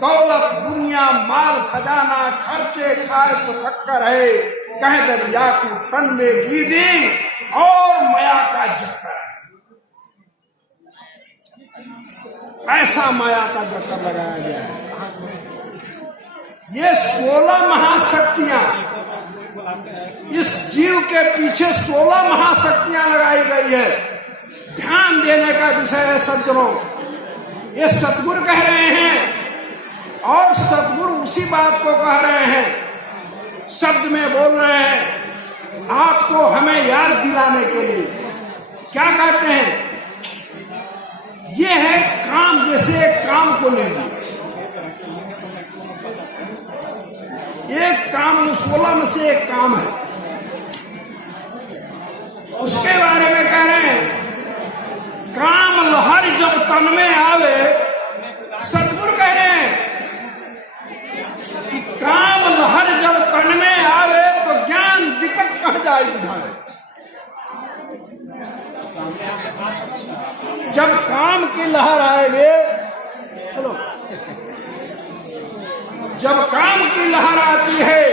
दौलत दुनिया माल खजाना खर्चे खाए सो टक्कर है, कह दरिया की तन में गीदी और माया का चक्कर है। ऐसा माया का चक्कर लगाया गया है। ये 16 महाशक्तियां, इस जीव के पीछे 16 महाशक्तियां लगाई गई है। ध्यान देने का विषय है सज्जनों। ये सतगुरु कह रहे हैं और सतगुरु उसी बात को कह रहे हैं, शब्द में बोल रहे हैं आपको हमें याद दिलाने के लिए। क्या कहते हैं? ये है काम, जैसे एक काम को लीजिए, एक काम 16 में से एक काम है, उसके बारे में कह रहे हैं काम लहर जब तन में आवे, सतगुरु कह रहे हैं कि काम लहर जब तन में आवे तो ज्ञान दीपक कहाँ जाए बुझाए। जब काम की लहर आएगे, चलो, जब काम की लहर आती है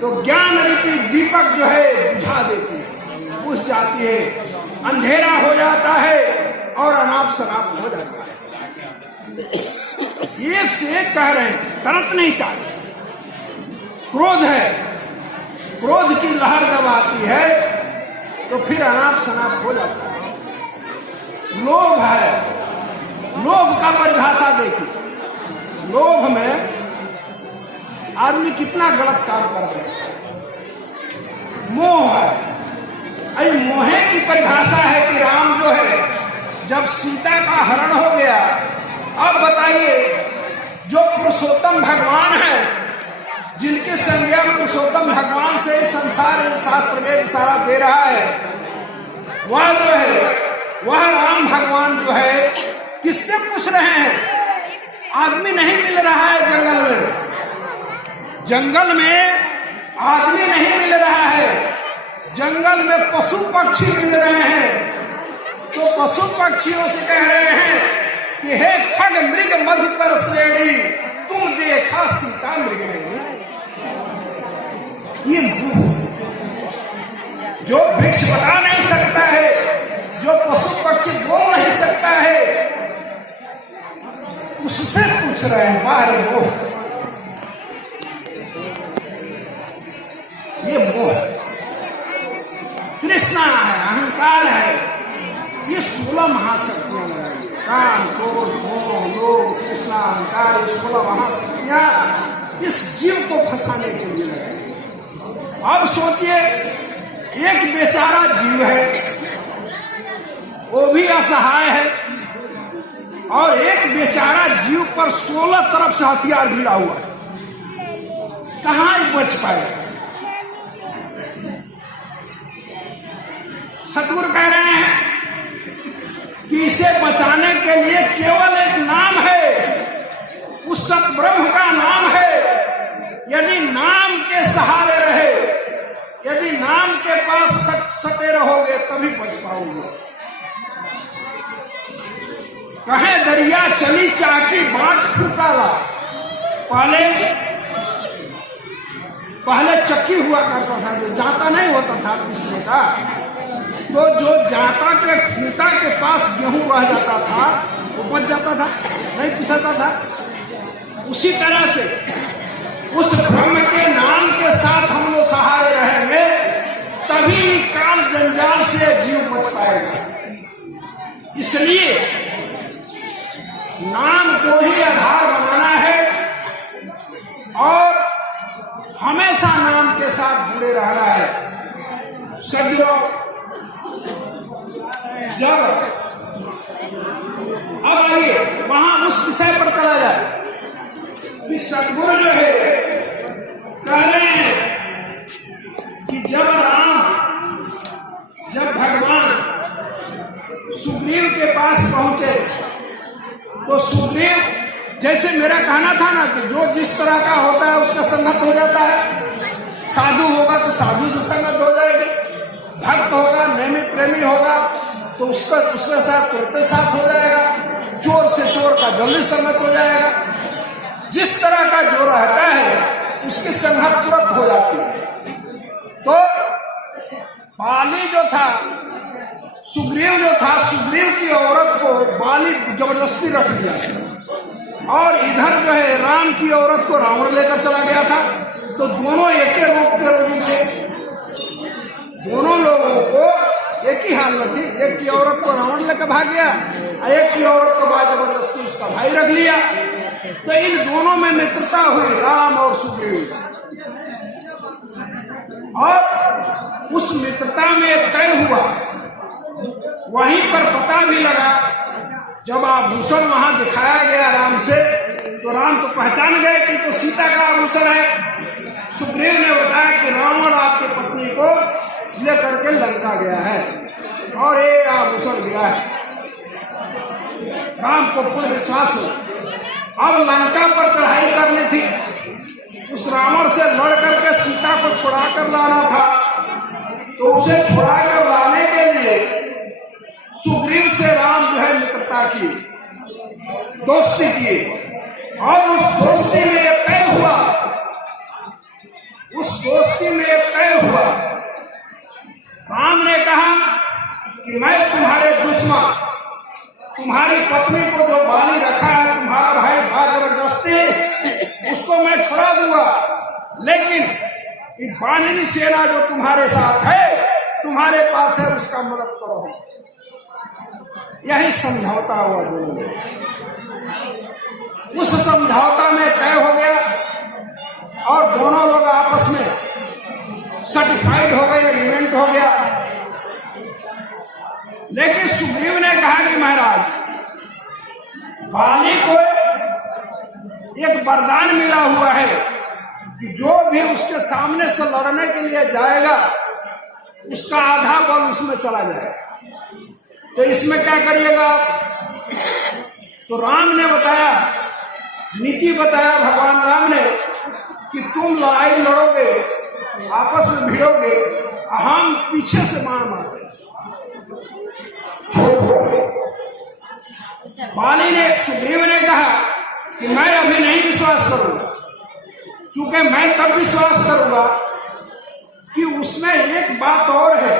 तो ज्ञान रूपी दीपक जो है बुझा देती है, बुझ जाती है, अंधेरा हो जाता है और अनाप शनाप हो जाता है। एक से एक कह रहे हैं, तरत नहीं टाले। क्रोध है, क्रोध की लहर जब आती है तो फिर अनाप शनाप हो जाता है। लोभ है, लोभ का परिभाषा देखिए। लोभ में आदमी कितना गलत काम कर रहे हैं। मोह है, अरे मोहे की परिभाषा है कि राम जो है जब सीता का हरण हो गया, अब बताइए जो पुरुषोत्तम भगवान है, जिनके संज्ञा पुरुषोत्तम भगवान से संसार शास्त्र वेद सारा दे रहा है, वह जो है वह राम भगवान जो है किससे पूछ रहे हैं? आदमी नहीं मिल रहा है जंगल में, जंगल में आदमी नहीं मिल रहा है, जंगल में पशु पक्षी मिल रहे हैं। तो पशु पक्षियों से कह रहे हैं कि हे खग मृग मधुकर श्रेणी, तुम देखा सीता मृग नहीं। ये जो वृक्ष बता नहीं सकता है, जो पशु पक्षी बोल नहीं सकता है, उससे पूछ रहे हैं बाहर वो। ये मोह है, तृष्णा है, अहंकार है। ये 16 महाशक्तियां लगाई, काम क्रोध मोह लोभ तृष्णा अहंकार, ये 16 महाशक्तियां इस जीव को फंसाने के लिए लगाई। अब सोचिए एक बेचारा जीव है, वो भी असहाय है, और एक बेचारा जीव पर 16 तरफ से हथियार भिड़ा हुआ है, कहां बच पाएगा? सतगुरु कह रहे हैं कि इसे बचाने के लिए केवल एक नाम है, उस सत ब्रह्म का नाम है। यदि नाम के सहारे रहे, यदि नाम के पास सटे रहोगे तभी बच पाओगे। कहे दरिया चली चाकी बाट फूटाला, पहले चक्की हुआ करता था, जो जाता नहीं होता था पिसने का, तो जो जाता के खूंटा के पास गेहूं रह जाता था वो बच जाता था, नहीं पिसाता था। उसी तरह से उस ब्रह्म के नाम के साथ हम लोग सहारे रहेंगे, तभी काल जंजाल से जीव बच पाएगा। इसलिए नाम को ही आधार बनाना है और हमेशा नाम के साथ जुड़े रहना है। सज्जनों, जब अब आइए वहां उस विषय पर चला जाए कि सतगुरु जो है कह रहे हैं कि जब भगवान सुग्रीव के पास पहुंचे तो सुग्रीव, जैसे मेरा कहना था ना कि जो जिस तरह का होता है उसका संगत हो जाता है। साधु होगा तो साधु से संगत हो जाएगी, भक्त होगा नैमित प्रेमी होगा तो उसके साथ तुरंत साथ हो जाएगा, चोर से चोर का जल्दी संगत हो जाएगा। जिस तरह का जो रहता है उसकी संगत तुरंत हो जाती है। तो बाली जो था, सुग्रीव जो था, सुग्रीव की औरत को बाली जबरदस्ती रख लिया और इधर जो है राम की औरत को रावण लेकर चला गया था। तो दोनों एक ही रूप के रोगी थे, दोनों लोगों को एक ही हालत थी। एक की औरत को रावण लेकर भाग गया और एक की औरत को बाद जबरदस्ती उसका भाई रख लिया। तो इन दोनों में मित्रता हुई, राम और सुग्रीव, और उस मित्रता में तय हुआ। वहीं पर पता भी लगा, जब आभूषण वहां दिखाया गया राम से, तो राम तो पहचान गए कि तो सीता का आभूषण है। सुग्रीव ने बताया कि रावण आपकी पत्नी को लेकर के लंका गया है और ये आभूषण गिरा है। राम को पूर्ण विश्वास हो। अब लंका पर चढ़ाई करनी थी, उस रावण से लड़ करके सीता को छुड़ा कर लाना था। तो उसे छुड़ा कर लाने के लिए सुग्रीव से राम जो है मित्रता की, दोस्ती की, और उस दोस्ती में यह तय हुआ, राम ने कहा कि मैं तुम्हारे दुश्मन, तुम्हारी पत्नी को जो बाली रखा है तुम्हारा भाई जबरदस्ती, उसको मैं छुड़ा दूंगा, लेकिन ये बानरी सेना जो तुम्हारे साथ है, तुम्हारे पास है, उसका मदद करो। यही समझौता हुआ दोनों में। उस समझौता में तय हो गया और दोनों लोग आपस में सर्टिफाइड हो गए, एग्रीमेंट हो गया। लेकिन सुग्रीव ने कहा कि महाराज, बाली को एक वरदान मिला हुआ है कि जो भी उसके सामने से लड़ने के लिए जाएगा उसका आधा बल उसमें चला जाएगा। तो इसमें क्या करिएगा? तो राम ने बताया, नीति बताया भगवान राम ने कि तुम लड़ाई लड़ोगे, आपस में भिड़ोगे, हम पीछे से मार मारोगे। बाली ने, सुग्रीव ने कहा कि मैं अभी नहीं विश्वास करूंगा, क्योंकि मैं तब विश्वास करूंगा कि उसमें एक बात और है।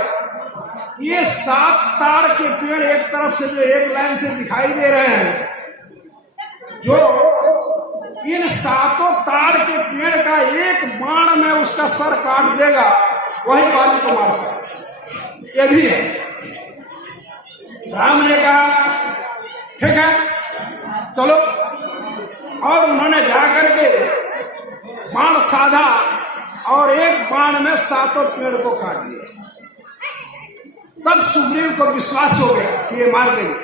ये 7 ताड़ के पेड़ एक तरफ से जो एक लाइन से दिखाई दे रहे हैं, जो इन 7 ताड़ के पेड़ का एक बाण में उसका सर काट देगा, वही बाली को मारता है। ये भी है। राम ने कहा ठीक है चलो, और उन्होंने जाकर के बाण साधा और एक बाण में 7 पेड़ को काट दिया। तब सुग्रीव को विश्वास हो गया कि ये मार देंगे,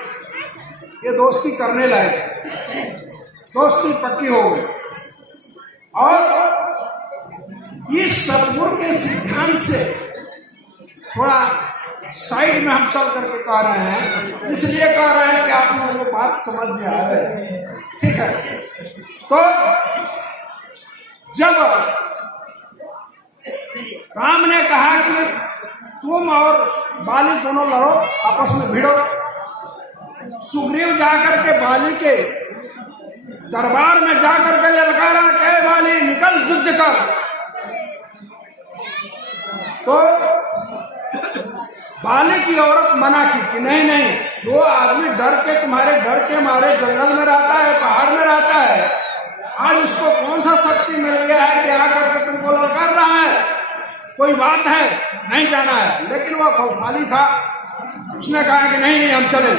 ये दोस्ती करने लायक है। दोस्ती पक्की हो गई। और इस सतगुरु के सिद्धांत से थोड़ा साइड में हम चल करके कह रहे हैं, इसलिए कह रहे हैं कि आप लोगों को बात समझ में आ रही है। ठीक है, तो जब राम ने कहा कि तुम और बाली दोनों लड़ो, आपस में भिड़ो, सुग्रीव जाकर के बाली के दरबार में जाकर के ललकारा कि बाली निकल युद्ध कर। तो बाली की औरत मना की कि नहीं नहीं, जो आदमी डर के, तुम्हारे डर के मारे जंगल में रहता है, पहाड़ में रहता है, आज उसको कौन सा शक्ति मिल गया है कि आकर के तुमको ललकार रहा है? कोई बात है, नहीं जाना है। लेकिन वह बलशाली था, उसने कहा कि नहीं हम चले।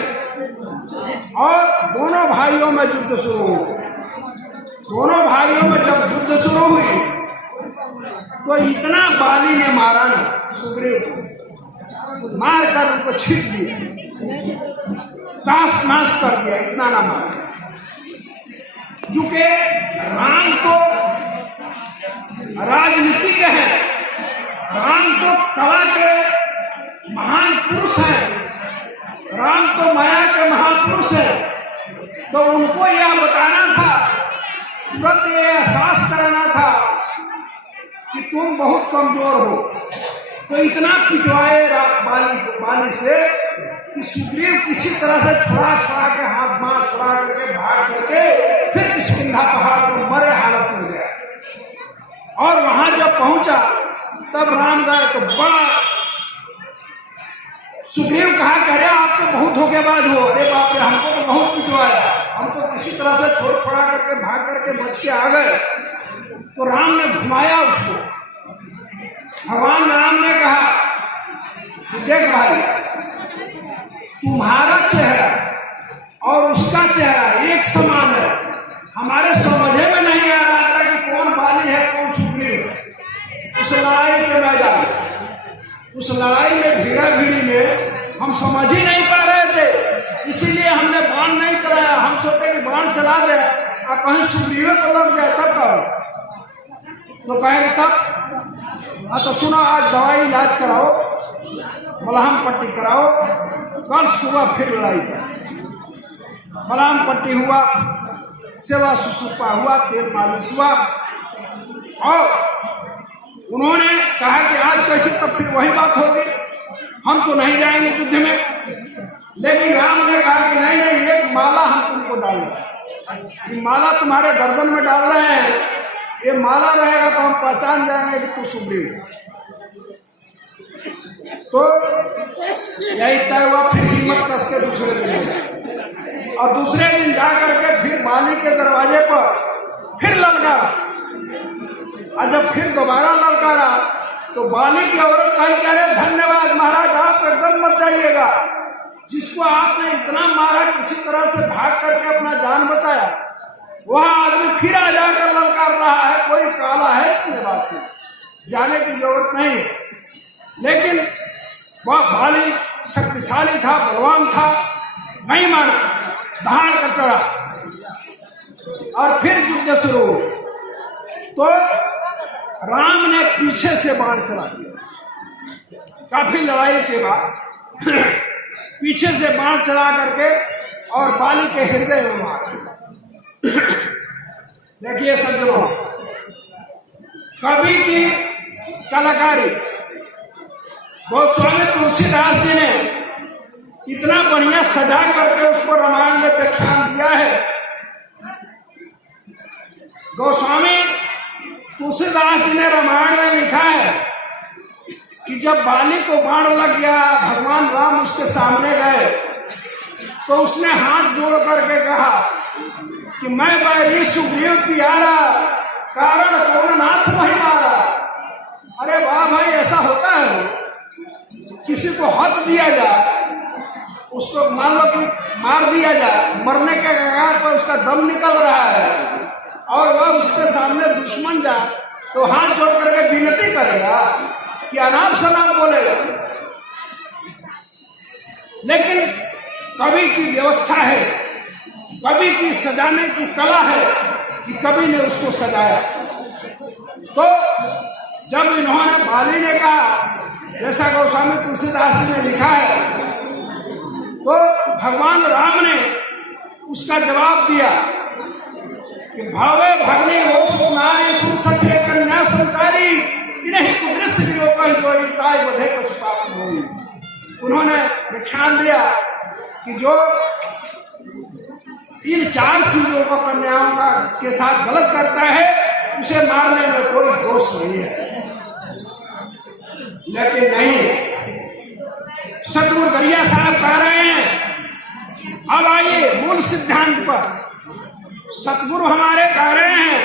और दोनों भाइयों में युद्ध शुरू हुआ। दोनों भाइयों में जब युद्ध शुरू हुई तो इतना बाली ने मारा ना सुग्रीव को, मार कर उनको छीट दिया, ताश नाश कर दिया, इतना ना मारा। क्योंकि राम तो राजनीति के हैं, राम तो कला के महान पुरुष हैं, राम तो माया के महापुरुष हैं। तो उनको यह बताना था, तुरंत ये एहसास कराना था कि तुम बहुत कमजोर हो। तो इतना पिटवाए बाली से कि सुग्रीव किसी तरह से छुड़ा के हाथ बांह छुड़ा करके भाग करके फिर किष्किंधा पहाड़ पर मरे हालत में गया। और वहां जब पहुंचा तब राम गए तो बड़ा सुग्रीव कहा कह रहे आप तो बहुत धोखेबाज हो, अरे बाप रे हमको तो बहुत पिटवाया, हम तो किसी तरह से छोड़ा करके भाग करके बच के आ गए। तो राम ने घुमाया उसको। भगवान राम ने कहा कि देख भाई, तुम्हारा चेहरा और उसका चेहरा एक समान है, हमारे समझे में नहीं आ रहा था कि कौन बाली है कौन सुग्रीव है। उस लड़ाई के मैदान, उस लड़ाई में भीड़ा भीड़ी में हम समझ ही नहीं पा रहे थे, इसीलिए हमने बाण नहीं चलाया। हम सोचे कि बाण चला दे और कहीं सुग्रीव को लग जाए तब कहो। तो कहेंगे तब हाँ तो सुनो, आज दवाई इलाज कराओ, मलहम पट्टी कराओ, कल सुबह फिर लड़ाई करो। मलहम पट्टी हुआ, सेवा सुसुपा हुआ, तेल मालिश हुआ। और उन्होंने कहा कि आज कैसे, तब फिर वही बात होगी, हम तो नहीं जाएंगे युद्ध में। लेकिन राम ने कहा कि नहीं, एक माला हम तुमको डाल रहे हैं, माला तुम्हारे गर्दन में डाल रहे हैं, ये माला रहेगा तो हम पहचान जाएंगे कि तू सुग्रीव। तो यही तय हुआ। फिर हिम्मत कस के दूसरे दिन, और दूसरे दिन जाकर के फिर बाली के दरवाजे पर फिर ललकारा। और जब फिर दोबारा ललकारा तो बाली की औरत कही कह रहे धन्यवाद महाराज, आप एकदम मत जाइएगा, जिसको आपने इतना मारा किसी तरह से भाग करके अपना जान बचाया, वह आदमी फिर आ जाकर ललकार रहा है, कोई काला है इसमें बात में, जाने की जरूरत नहीं है। लेकिन वह बाली शक्तिशाली था, बलवान था, नहीं माना, दहाड़ कर चढ़ा और फिर युद्ध शुरू। तो राम ने पीछे से बाण चला दिया। काफी लड़ाई के बाद पीछे से बाण चला करके और बाली के हृदय में मारा। देखिए सज्जनों, कवि की कलाकारी गोस्वामी तुलसीदास जी ने इतना बढ़िया सजा करके उसको रामायण में व्याख्यान दिया है। गोस्वामी तुलसीदास जी ने रामायण में लिखा है कि जब बाली को बाण लग गया, भगवान राम उसके सामने गए तो उसने हाथ जोड़ करके कहा कि मैं बैरी सुग्रीव प्यारा, कारण कौन नाथ वही मारा। अरे वाह भाई, ऐसा होता है, किसी को हथ दिया जाए, उसको मान लो कि मार दिया जाए, मरने के कगार पर उसका दम निकल रहा है और वह उसके सामने दुश्मन जाए तो हाथ जोड़ करके विनती करेगा कि अनाप शनाप बोलेगा। लेकिन कवि की व्यवस्था है, कवि की सजाने की कला है कि कवि ने उसको सजाया। तो जब इन्होंने बाली ने कहा, जैसा गोस्वामी तुलसीदास जी ने लिखा है, तो भगवान राम ने उसका जवाब दिया कि भावे भगनी वो सुनाए सुन सके कन्या संचारी, इन्हीं कुदृश्य विलोकन ताई बधे कुछ पाप होई। उन्होंने व्याख्यान दिया कि जो इन चार चीजों को कन्याओं का के साथ गलत करता है उसे मारने में कोई दोष नहीं है। लेकिन नहीं, सतगुरु दरिया साहब कह रहे हैं। अब आइए मूल सिद्धांत पर। सतगुरु हमारे कह रहे हैं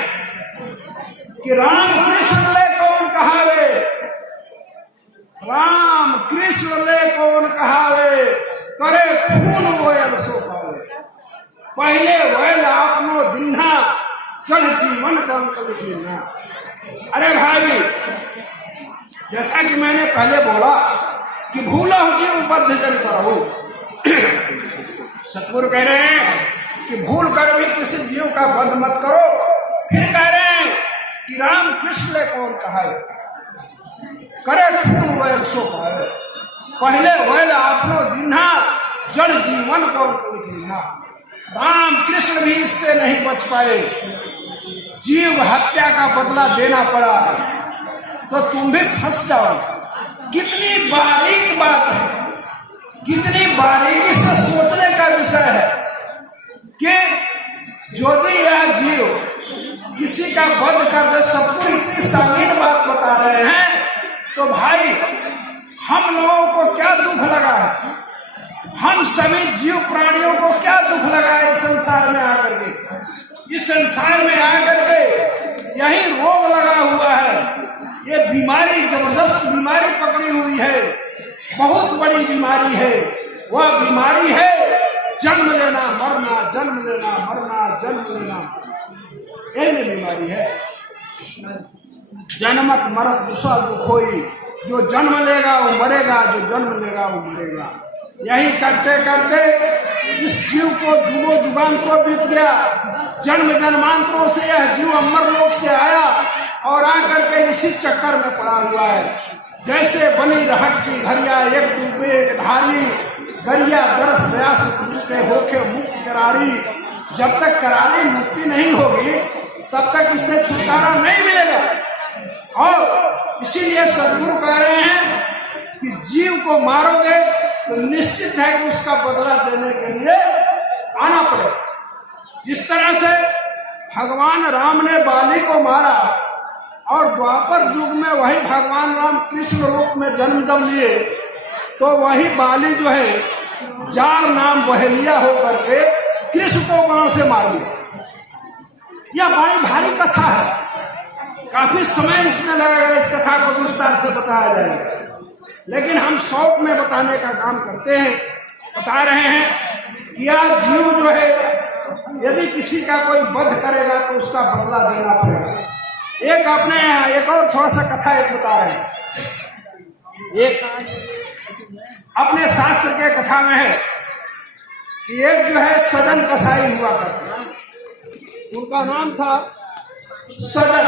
कि राम कृष्ण ले कौन कहावे, राम कृष्ण ले कौन कहावे, करे खून वयल सो पावे, पहले वैल आपनो दिन्हा, चढ़ जीवन कंक लिखना। अरे भाई, जैसा कि मैंने पहले बोला कि भूला हो जीव बद्ध जन करो, सतगुरु कह रहे हैं कि भूल कर भी किसी जीव का वध मत करो। फिर कह रहे हैं कि राम कृष्ण ले कौन कहावे, करे खून वैल सो पावे, पहले वैल आपनो दिन्हा, जड़ जीवन कंक लिखना। राम कृष्ण भी इससे नहीं बच पाए, जीव हत्या का बदला देना पड़ा, तो तुम भी फंस जाओ। कितनी बारीक बात है, कितनी बारीकी से सोचने का विषय है कि यदि यह जीव किसी का वध कर दे, सबको इतनी संगीन बात बता रहे हैं, तो भाई हम लोगों को क्या दुख लगा है, हम सभी जीव प्राणियों को क्या दुख लगा है इस संसार में आकर के। इस संसार में आकर के यही रोग लगा हुआ है, ये बीमारी, जबरदस्त बीमारी पकड़ी हुई है, बहुत बड़ी बीमारी है। वह बीमारी है जन्म लेना मरना, जन्म लेना मरना, जन्म लेना, यही बीमारी है। जन्मत मरत दूसरा दुख होई, जो जन्म लेगा वो मरेगा, जो जन्म लेगा वो मरेगा। यही करते करते इस जीव को जुगो जुगांतरों बीत गया, जन्म जन्मांतरों से यह जीव अमर लोक से आया और आकर के इसी चक्कर में पड़ा हुआ है। जैसे बनी रहट की घरिया, एक डूबे एक धारी, गरिया दरस दया से के होके मुक्त करारी। जब तक करारी मुक्ति नहीं होगी तब तक इससे छुटकारा नहीं मिलेगा। और इसीलिए सदगुरु कह रहे हैं कि जीव को मारोगे तो निश्चित है कि उसका बदला देने के लिए आना पड़ेगा। जिस तरह से भगवान राम ने बाली को मारा और द्वापर युग में वही भगवान राम कृष्ण रूप में जन्म जब लिए, तो वही बाली जो है जार नाम बहेलिया होकर के कृष्ण को बाण से मार दिया। यह बड़ी भारी कथा है, काफी समय इसमें लगेगा, इस कथा को विस्तार से बताया जाएगा, लेकिन हम शौक में बताने का काम करते हैं। बता रहे हैं कि यह जीव जो है यदि किसी का कोई वध करेगा तो उसका बदला देना पड़ेगा। एक अपने यहाँ एक और थोड़ा सा कथा एक बता रहे हैं। एक अपने शास्त्र के कथा में है कि एक जो है सजन कसाई हुआ करते, उनका नाम था सजन।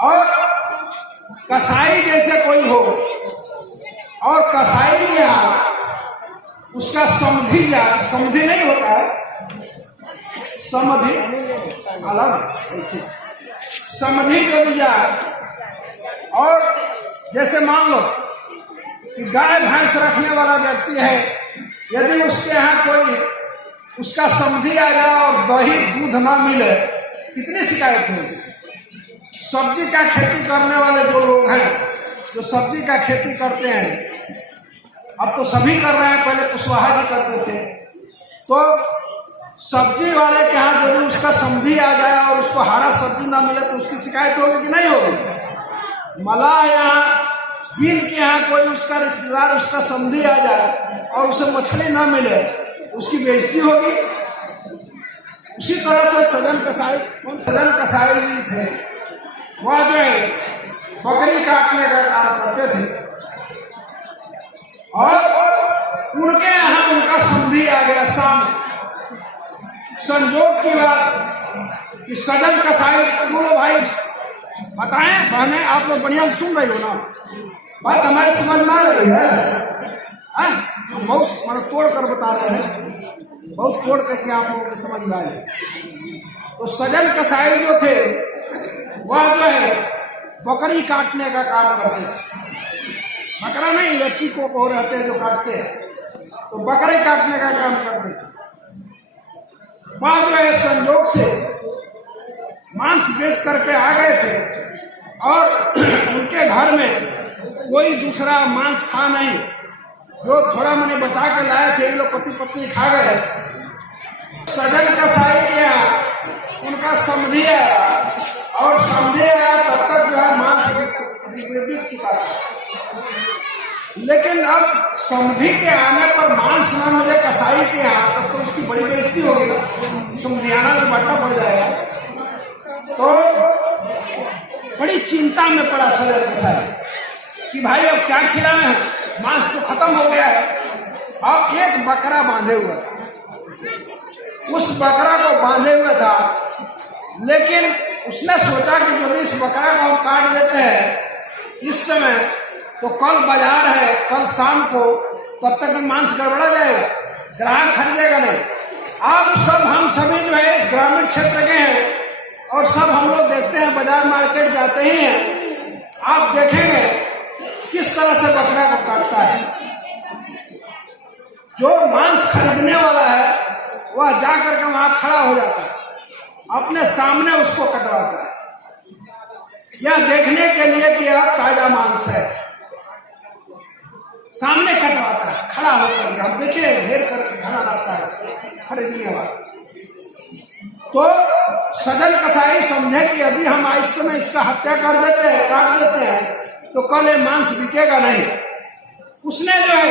और कसाई जैसे कोई हो और कसाई के यहाँ उसका समधी जाए, समधी नहीं होता है, समधी अलग, समधी यदि जाए, और जैसे मान लो कि गाय भैंस रखने वाला व्यक्ति है, यदि उसके यहाँ कोई उसका समधी आ जाए और दही दूध ना मिले, कितनी शिकायत होगी। सब्जी का खेती करने वाले जो लोग हैं, जो सब्जी का खेती करते हैं, अब तो सभी कर रहे हैं, पहले कुशवाहा जी करते थे, तो सब्जी वाले के यहाँ यदि उसका समधी आ जाए और उसको हरा सब्जी ना मिले तो उसकी शिकायत होगी कि नहीं होगी। मलाह यहाँ बिन के यहाँ कोई उसका रिश्तेदार, उसका समधी आ जाए और उसे मछली ना मिले तो उसकी बेइज्जती होगी। उसी तरह से सजन कसाई जी थे, वह जो है बकरी काटने का काम करते थे और उनके यहाँ उनका समधी आ गया सामने। संजोग की बात कि सजन कसाई बोलो भाई बताएं, बहने आप लोग बढ़िया से सुन रही हो ना, बात हमारे समझ में आ रही है। हम बहुत तोड़ कर बता रहे हैं, बहुत तोड़ करके आप लोगों को समझ में आए। तो सजन कसाई जो थे वह जो है बकरी काटने का काम करते थे। बकरा नहीं, लच्ची को रहते हैं जो काटते हैं, तो बकरे काटने का काम करते थे। वह जो है संयोग से मांस बेच करके आ गए थे और उनके घर में कोई दूसरा मांस था नहीं, जो थोड़ा मैंने बचा के लाए थे, लोग पति पत्नी खा गए। सजन कसाई के यहाँ उनका समधी आया और समधी आया तब तक जो है मांस बिक चुका था, लेकिन अब समधी के आने पर मांस न मिले कसाई के यहाँ तब तो उसकी बड़ी बेइज्जती होगी ना, समधियाना में बट्टा पड़ जाएगा। तो बड़ी चिंता में पड़ा सजन कसाई कि भाई अब क्या खिलाना है, मांस तो खत्म हो गया है। अब एक बकरा बांधे हुआ था, उस बकरा को बांधे हुए था, लेकिन उसने सोचा कि यदि इस बकरा को हम काट देते हैं इस समय तो कल बाजार है, कल शाम को, तब तक मांस गड़बड़ा जाएगा, ग्राहक खरीदेगा नहीं। आज सब हम सभी जो है ग्रामीण क्षेत्र के हैं और सब हम लोग देखते हैं, बाजार मार्केट जाते ही हैं, आप देखेंगे किस तरह से बकरा को काटता है। वह जाकर के वहां खड़ा हो जाता है, अपने सामने उसको कटवाता है, यह देखने के लिए कि यह ताजा मांस है। सामने कटवाता है खड़ा होकर, हम देखिए घेर करके खड़ा रहता है खरीदने वाला। तो सजन कसाई समझे कि यदि हम इस समय इसका हत्या कर देते हैं, काट देते हैं, तो कल ये मांस बिकेगा नहीं। उसने जो है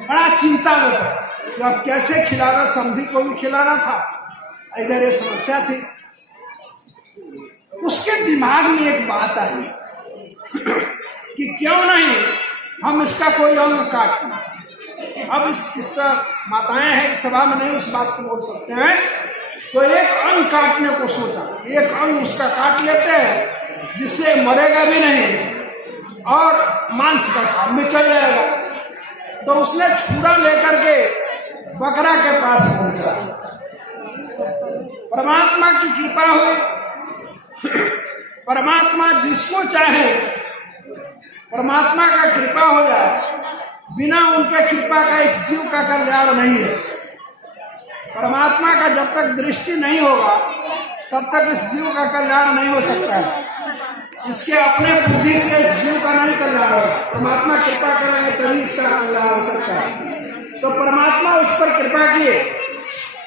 बड़ा चिंता में पड़ा कि अब कैसे खिलाना, समझी को भी खिलाना था, इधर ये समस्या थी। उसके दिमाग में एक बात आई कि क्यों नहीं हम इसका कोई अंग काटते। अब इस माताएं हैं इस सभा में, नहीं इस बात को बोल सकते हैं, तो एक अंग काटने को सोचा, एक अंग उसका काट लेते हैं जिससे मरेगा भी नहीं और मांस का काम भी चल जाएगा। तो उसने छुरा लेकर के बकरा के पास पहुंचा। परमात्मा की कृपा हुई। परमात्मा जिसको चाहे परमात्मा का कृपा हो जाए, बिना उनके कृपा का इस जीव का कल्याण नहीं है। परमात्मा का जब तक दृष्टि नहीं होगा तब तक इस जीव का कल्याण नहीं हो सकता है। इसके अपने बुद्धि से इस जीव का नहीं कल्याण होगा, परमात्मा कृपा करेंगे तभी इसका कल्याण हो सकता है। तो परमात्मा उस पर कृपा किए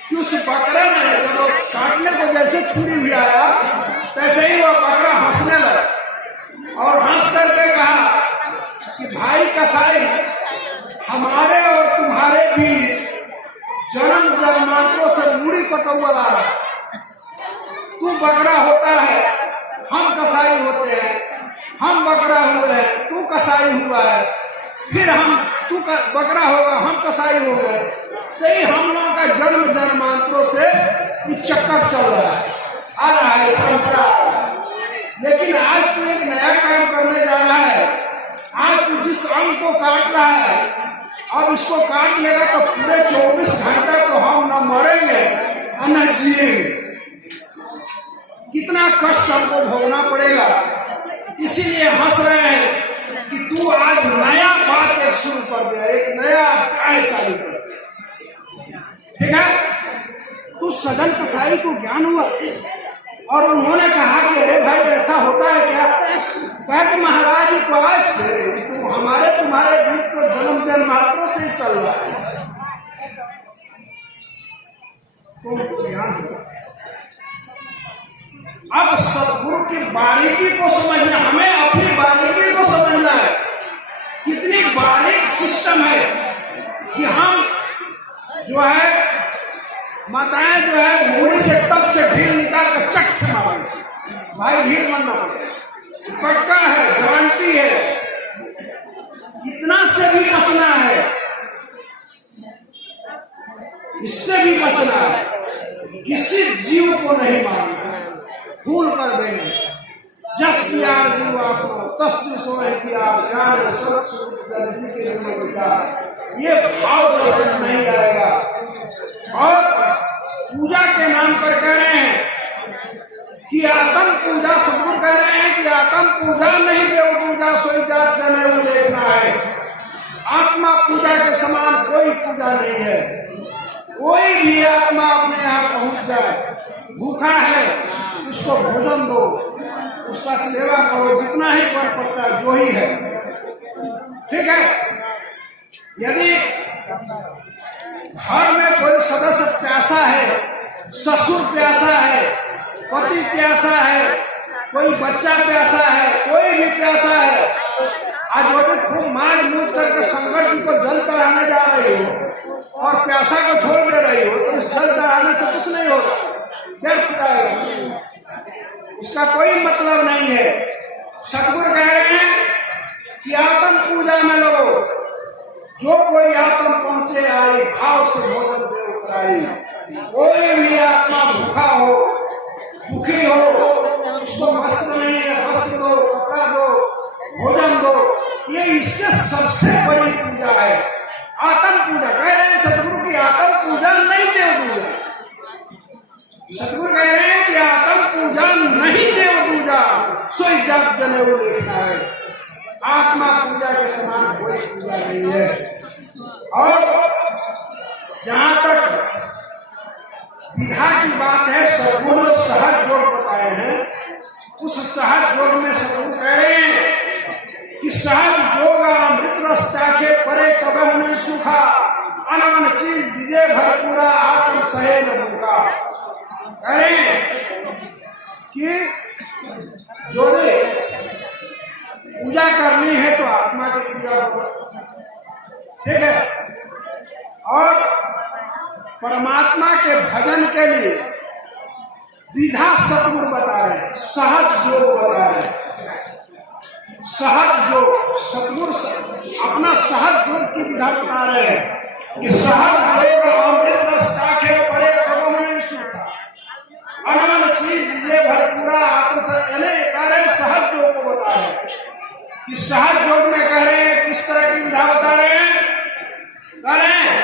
कि उस बकरे ने जब काटने को जैसे छुरी भी आया, तैसे ही वो बकरा हंसने लगा और हंस करके कहा कि भाई कसाई, हमारे और तुम्हारे बीच जन्म जन्मांतरों से मूड़ी कटौवल आ रहा। तू बकरा होता है, हम कसाई होते हैं, हम बकरा हुए हैं, तू कसाई हुआ है, फिर तू बकरा होगा, हम कसाई हो गए। तो ये हम लोगों का जन्म जन्मांतरों से चक्कर चल रहा है, आ रहा है परंपरा। लेकिन आज तू एक नया काम करने जा रहा है। आज तू जिस अंग को काट रहा है, अब इसको काट लेगा तो पूरे 24 घंटे तो हम न मरेंगे और न जिएंगे। कितना कष्ट हमको भोगना पड़ेगा। इसीलिए हंस रहे हैं कि तू आज नया बात एक शुरू कर दिया, एक नया अध्याय चालू कर दिया। ठीक है, तू सजन कसाई को ज्ञान हुआ और उन्होंने कहा कि अरे भाई ऐसा होता है क्या? कहा कि महाराज तो आज से तू हमारे तुम्हारे बीच तो जन्म जन्मांतरों से ही चल रहा है, तो ज्ञान हुआ। अब सदगुरु की बारीकी को समझना, हमें अपनी बारीकी को समझना है। कितनी बारीक सिस्टम है कि हम जो है माताएं जो है मूड़ी से टप से ढील निकाल कर चट से मारेंगे। भाई ढील बनना पक्का है, गारंटी है। इतना से भी बचना है, इससे भी बचना है। किसी जीव को नहीं मारना, भूल कर देंगे। जस प्यार जीव आपको तस सोए प्यार जाने सब ये भाव जब नहीं आएगा। और पूजा के नाम पर कह रहे हैं कि आत्म पूजा, सदगुरु कह रहे हैं कि आत्म पूजा नहीं देव पूजा सोई जात जने वो देखना है। आत्मा पूजा के समान कोई पूजा नहीं है। कोई भी आत्मा अपने यहाँ पहुंच जाए, भूखा है उसको भोजन दो, उसका सेवा करो, जितना ही कर पड़ता है जो ही है। ठीक है, यदि घर में कोई सदस्य प्यासा है, ससुर प्यासा है, पति प्यासा है, कोई बच्चा प्यासा है, कोई भी प्यासा है, आज यदि खूब मार मूझ करके शंकर जी को जल चढ़ाने जा रही हो और प्यासा को छोड़ दे रही हो, तो उस जल चढ़ाने से कुछ नहीं होगा, व्यर्थ जाएगा, उसका कोई मतलब नहीं है। सतगुरु कह रहे हैं कि आत्म पूजा में लोगो, जो कोई आत्म पहुंचे आई, भाव से भोजन देव कराई। कोई भी आत्मा भूखा हो, भूखी हो, उसको वस्त्र नहीं है, वस्त्र दो, कपड़ा दो, भोजन दो। ये इससे सबसे बड़ी पूजा है आत्म पूजा। कह रहे हैं सतगुरु की आत्म पूजा नहीं देव पूजा। सतगुरु कह रहे हैं कि आत्म पूजा नहीं देव पूजा, सोई जात जनेऊ देखना है। आत्मा पूजा के समान कोई पूजा नहीं है। और जहां तक विधा की बात है, सद्गुरु ने सहज योग बताए हैं। उस सहज योग में सद्गुरु कह रहे हैं कि सहज योग अमृत रस चाखे परे कबहु नहीं सूखा, अनमन चीज दिजे भरपूरा आत्म सहे न भूखा। कह रहे हैं कि जो पूजा करनी है तो आत्मा की पूजा करो, ठीक है, और परमात्मा के भजन के लिए विधा सद्गुरु बता रहे हैं, सहज योग बता रहे हैं। सहज योग सद्गुरु अपना सहज योग की विधा बता रहे हैं कि सहज योग अमृत रस चाखे परे कबहु नहीं सूखा, अनमन चीज दिए भरपूरा आत्म कह रहे सहज योग को बता रहे हैं कि सहज योग में कह रहे हैं किस तरह की विधा बता रहे हैं। कह रहे हैं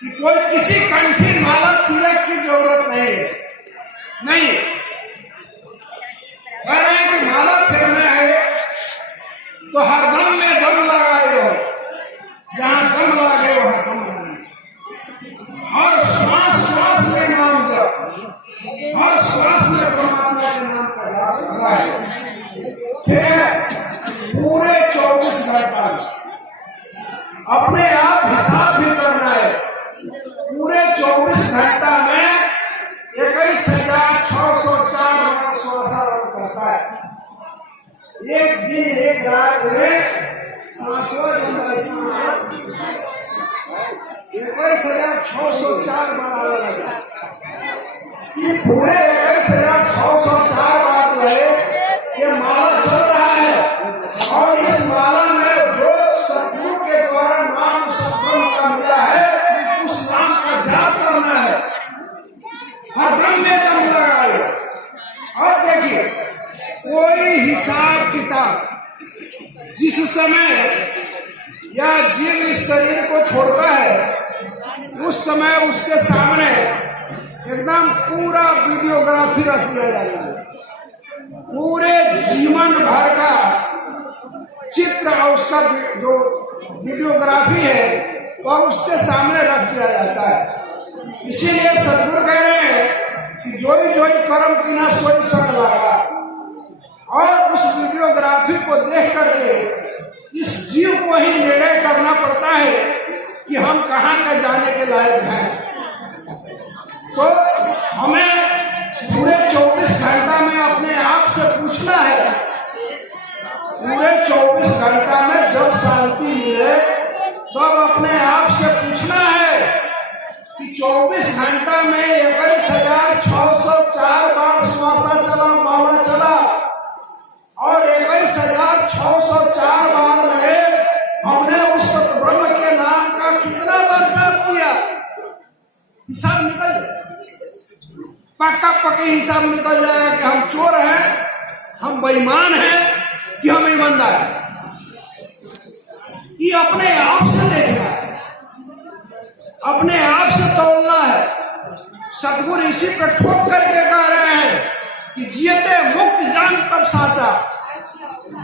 कि कोई किसी कंठी माला तिलक की जरूरत नहीं। कह रहे हैं कि माला फेरना है तो हर दम में दम लगाए हो, जहां दम लगे हो हर दम लगाए, हर श्वास में नाम जप, हर श्वास में परमात्मा के नाम का जाप करना है। फिर पूरे 24 घंटा अपने आप हिसाब भी करना है। पूरे 24 घंटा में 21,604 श्वास करता है। एक दिन एक रात में 21,604 बार लगा। पूरे 21,604 बार लगे ये माला चल रहा है, और इस माला में जो सद्गुरु के द्वारा नाम सद्गुरु का मिला है उस नाम का जाप करना है, हर दम में दम लगाए। और देखिए कोई हिसाब किताब जिस समय या जीव इस शरीर को छोड़ता है उस समय उसके सामने एकदम पूरा वीडियोग्राफी रख दिया जाता है। पूरे जीवन भर का चित्र और उसका जो वीडियोग्राफी है वह उसके सामने रख दिया जाता है। इसीलिए सद्गुरु कह रहे हैं कि जोई कर्म किना सोई सब लगा, और उस वीडियोग्राफी को देख करके इस जीव को ही निर्णय करना पड़ता है कि हम कहाँ का जाने के लायक हैं। तो हमें पूरे 24 घंटा में अपने आप से पूछना है, पूरे 24 घंटा में जब शांति मिले तब अपने आप से पूछना है कि 24 घंटा में 21,604 बार श्वासा चला, माला चला, और 21,604 बार में हमने उस सतब्रह्म के नाम का कितना बार जाप किया। हिसाब निकल जाए, पक्का पक्के हिसाब निकल जाएगा कि हम चोर हैं, हम बेईमान हैं कि हम ईमानदार हैं। ये अपने आप से देखना है, अपने आप से तोलना है। सद्गुरु इसी पर ठोक करके कह रहे हैं कि जियते मुक्त जान तब साचा,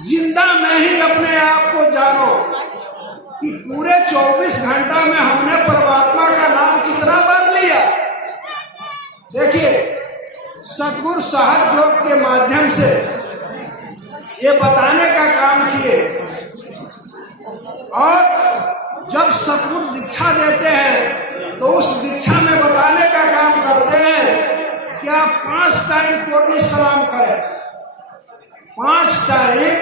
जिंदा में ही अपने आप को जानो। कि पूरे 24 घंटा में हमने परमात्मा का नाम कितना बार लिया। देखिए सद्गुरु सहज योग के माध्यम से ये बताने का काम किए, और जब सद्गुरु दीक्षा देते हैं तो उस दीक्षा में बताने का काम करते हैं कि आप 5 टाइम कोर्निश सलाम करें, 5 टाइम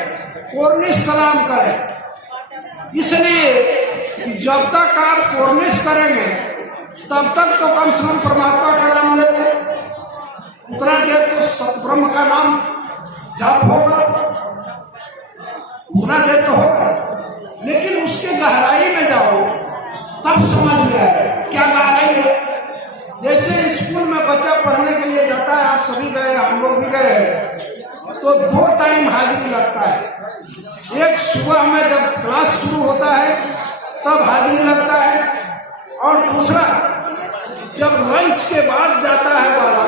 कोर्निश सलाम करें। इसलिए कि जब तक आप कोर्निश करेंगे तब तक तो कम से कम परमात्मा का नाम लेंगे, उतना देर तो सतब्रह्म का नाम जप होगा, उतना देर तो होगा। लेकिन उसके गहराई में जाओ तब समझ में आएगा क्या गहराई है। जैसे स्कूल में बच्चा पढ़ने के लिए जाता है, आप सभी गए, हम लोग भी गए, तो 2 टाइम हाजिरी लगता है। एक सुबह में जब क्लास शुरू होता है तब हाजिरी लगता है, और दूसरा जब लंच के बाद जाता है वाला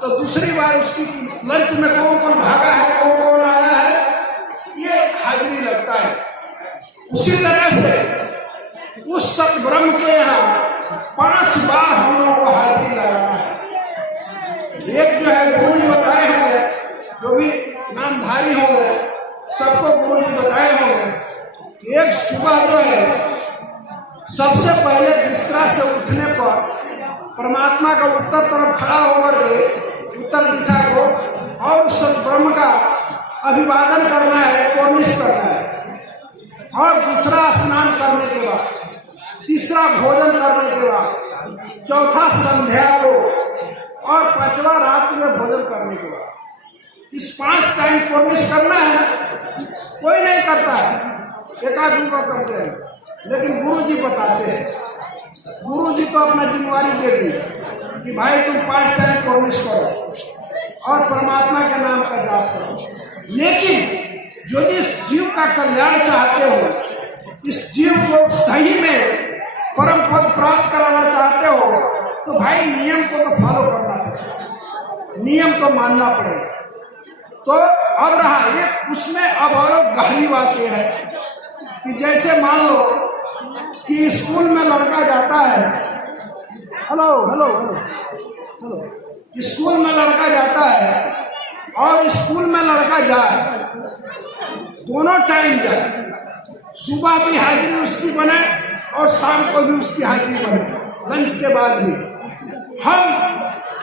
तो दूसरी बार उसकी लंच में कौन कौन भागा है, कौन कौन आया है, ये हाजिरी लगता है। उसी तरह से उस सतब्रह्म के यहाँ 5 बार हम लोगों को हाजिरी लगाना है। बताए होंगे। एक सुबह जो है सबसे पहले बिस्तरा से उठने पर परमात्मा का उत्तर तरफ खड़ा होकर के उत्तर दिशा को और उस ब्रह्म का अभिवादन करना है, कोर्निश करना है। और दूसरा स्नान करने के बाद, तीसरा भोजन करने के बाद, चौथा संध्या को और पांचवा रात में भोजन करने के बाद, इस 5 टाइम कोर्निश करना है ना। कोई नहीं करता है, एक आदमी को करते हैं, लेकिन गुरु जी बताते हैं। गुरु जी तो अपना जिम्मेवारी दे दी कि भाई तुम 5 टाइम कोर्निश करो और परमात्मा के नाम का जाप करो। लेकिन जो इस जीव का कल्याण चाहते हो, इस जीव को सही में परम पद प्राप्त कराना चाहते हो, तो भाई नियम को तो फॉलो करना पड़ेगा, नियम को मानना पड़ेगा। तो अब रहा ये, उसमें अब और गहरी बात यह है कि जैसे मान लो कि स्कूल में लड़का जाता है, hello hello hello hello, school में लड़का जाता है और स्कूल में लड़का जाए, दोनों टाइम जाए, सुबह भी हाजिरी उसकी बने और शाम को भी उसकी हाजिरी बने, लंच के बाद भी। हम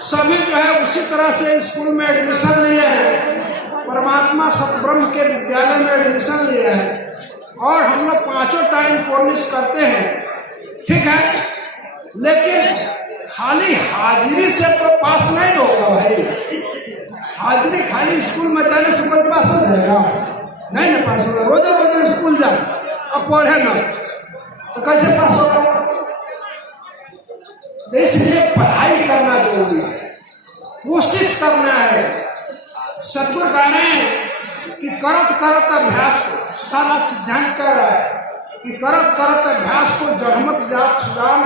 सभी जो है उसी तरह से स्कूल में एडमिशन लिए हैं, परमात्मा सतब्रह्म के विद्यालय में एडमिशन लिए हैं और हम लोग 5 टाइम कोर्निश करते हैं, ठीक है। लेकिन खाली हाजिरी से तो पास नहीं होगा भाई। हाजिरी खाली स्कूल में जाने से कोई पास हो जाएगा? नहीं ना पास होगा। रोजे रोजे स्कूल जाए अब पढ़े ना तो कैसे पास होगा? तो इसलिए पढ़ाई करना जरूरी है, कोशिश करना है। सतगुरु कह रहे हैं कि करत करत अभ्यास को, सारा सिद्धांत कह रहा है कि करत करत अभ्यास को जगमग जात सुजान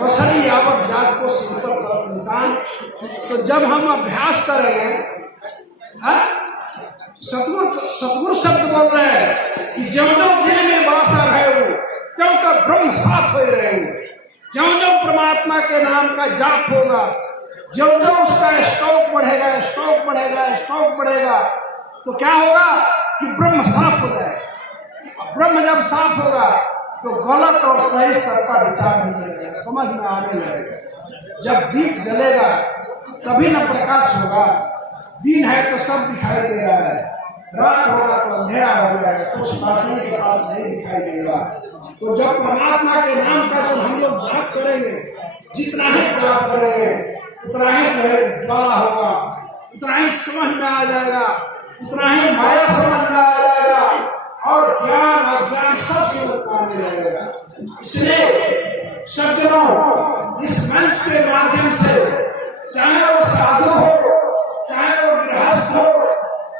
बसरी यावत जात को सिंपल करत इंसान। तो जब हम अभ्यास करेंगे, सतगुरु शब्द बोल रहे हैं कि ज्यों ज्यों दिल में वासा है वो, त्यों त्यों ब्रह्म साफ हो रहे हो। ज्यों ज्यों परमात्मा के नाम का जाप होगा, ज्यों ज्यों उसका स्टॉक बढ़ेगा, स्टॉक बढ़ेगा, स्टॉक बढ़ेगा, तो क्या होगा कि ब्रह्म साफ हो जाएगा। ब्रह्म जब साफ होगा तो गलत और सही सबका विचार होने लगेगा, समझ में आने लगेगा। जब दीप जलेगा तभी न प्रकाश होगा। दिन है तो सब दिखाई दे रहा है, रात होगा तो अंधेरा हो जाएगा, कुछ वासना के पास नहीं दिखाई देगा। तो जब परमात्मा के नाम का जब हम लोग जाप करेंगे, जितना ही जाप करेंगे उतना ही ज्वाला होगा, उतना ही समझ में आ जाएगा, उतना ही माया समझ में आ जाएगा और ज्ञान अज्ञान सब समझ में आने लगेगा। इसलिए सज्जनों, इस मंच के माध्यम से, चाहे वो साधु हो, चाहे वो गृहस्थ हो,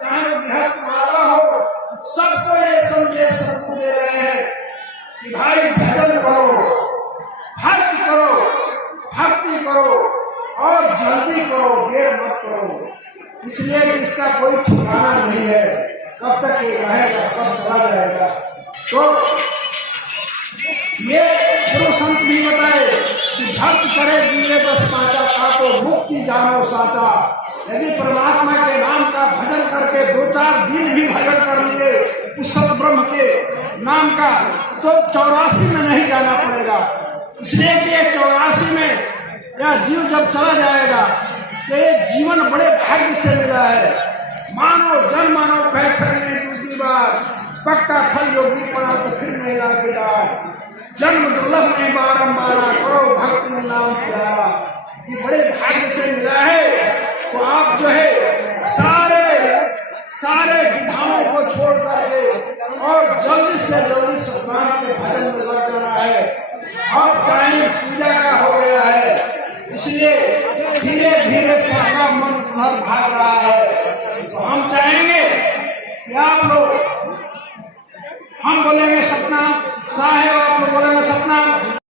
चाहे वो गृहस्थ माता हो, सबको ये संदेश सतगुरु दे रहे हैं कि भाई भजन करो, भक्ति करो, भक्ति करो और जल्दी करो, देर मत करो। इसलिए कि इसका कोई ठिकाना नहीं है, कब तक ये रहेगा, कब चला जाएगा। तो ये गुरु संत भी बताए कि भक्त करे जीवे बस पाचा, का तो मुक्ति जानो साचा। यदि परमात्मा के नाम का भजन करके 2-4 दिन भी भजन कर लिए उस सतब्रह्म के नाम का, तो 84 में नहीं जाना पड़ेगा। इसलिए कि 84 में यह जीव जब चला जाएगा तो ये जीवन बड़े भाग्य से मिला है। मानो जन मानो पै फिरने दूसरी बार, पक्का फल योगी पड़ा तो फिर नहीं लागे डार। जन्म दुर्लभ नहीं बारंबार, करो भक्ति में नाम प्यारा। ये बड़े भाग्य से मिला है। तो आप जो है सारे विधानों को छोड़ करके और जल्दी से जल्दी सतनाम के भजन में लग जाना है। अब टाइम पूजा का हो गया है, इसलिए धीरे धीरे सबका मन घर भाग रहा है। तो हम चाहेंगे कि आप लोग, हम बोलेंगे सतनाम साहेब, आप लोग बोलेंगे सतनाम,